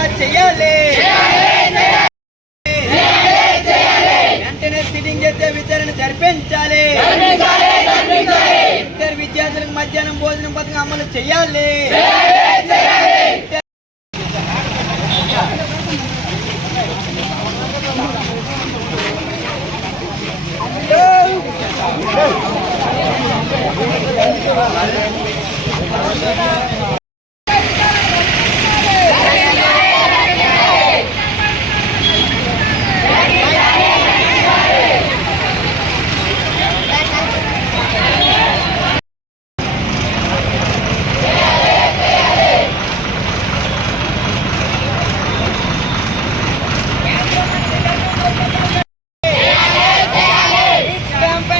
రాజీనామా చేయాలి. వెంటనే సిట్టింగ్ చేస్తే విచారణ జరిపించాలి. ఇంటర్ విద్యార్థులకు మధ్యాహ్నం భోజనం పథకం అమలు చేయాలి.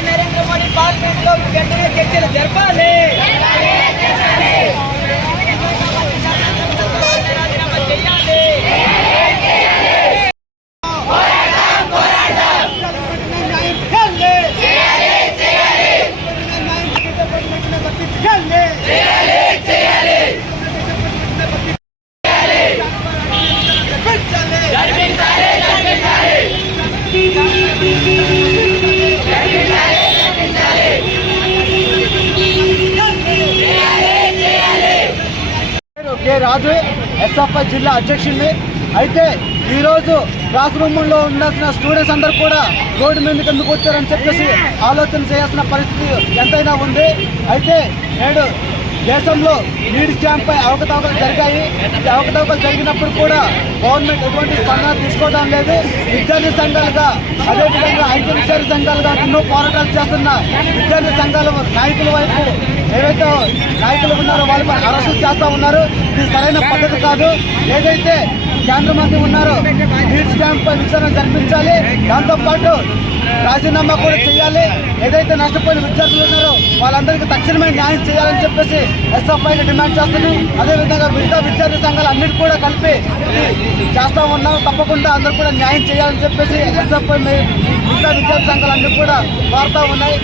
నరేంద్ర మోడీ పార్లమెంట్ లో వెంటనే చర్చలు జరపాలి. కె రాజు ఎస్ఎఫ్ఐ జిల్లా అధ్యక్షుడిని. అయితే ఈరోజు క్లాస్ రూముల్లో ఉండాల్సిన స్టూడెంట్స్ అందరూ కూడా రోడ్డు మీదకి ఎందుకు వచ్చారని చెప్పేసి ఆలోచన చేయాల్సిన పరిస్థితి ఎంతైనా ఉంది. అయితే నేడు దేశంలో నీట్ స్కామ్పై అవకతవకలు జరిగాయి. అవకతవకలు జరిగినప్పుడు కూడా గవర్నమెంట్ ఎటువంటి స్పందన తీసుకోవడం లేదు. విద్యార్థి సంఘాలుగా అదేవిధంగా ఐక్య విద్యార్థి సంఘాలుగా ఎన్నో పోరాటాలు చేస్తున్న విద్యార్థి సంఘాల నాయకుల వైపు ఏవైతే నాయకులు ఉన్నారో వాళ్ళపై అరెస్టు చేస్తూ ఉన్నారు. ఇది సరైన పద్ధతి కాదు. ఏదైతే కేంద్ర మంత్రి ఉన్నారో నీట్ స్కామ్పై విచారణ జరిపించాలి. దాంతోపాటు రాజీనామా కూడా చేయాలి. ఏదైతే నష్టపోయిన విద్యార్థులు ఉన్నారో వాళ్ళందరికీ తక్షణమే న్యాయం చేయాలని చెప్పేసి ఎస్ఎఫ్ఐకి డిమాండ్ చేస్తున్నాం. అదేవిధంగా మిగతా విద్యార్థి సంఘాలు అన్నిటి కూడా కలిపి చేస్తూ ఉన్నాం. తప్పకుండా అందరూ కూడా న్యాయం చేయాలని చెప్పేసి ఎస్ఎఫ్ఐ మిగతా విద్యార్థి సంఘాలు అన్నిటి కూడా కోరుతూ ఉన్నాయి.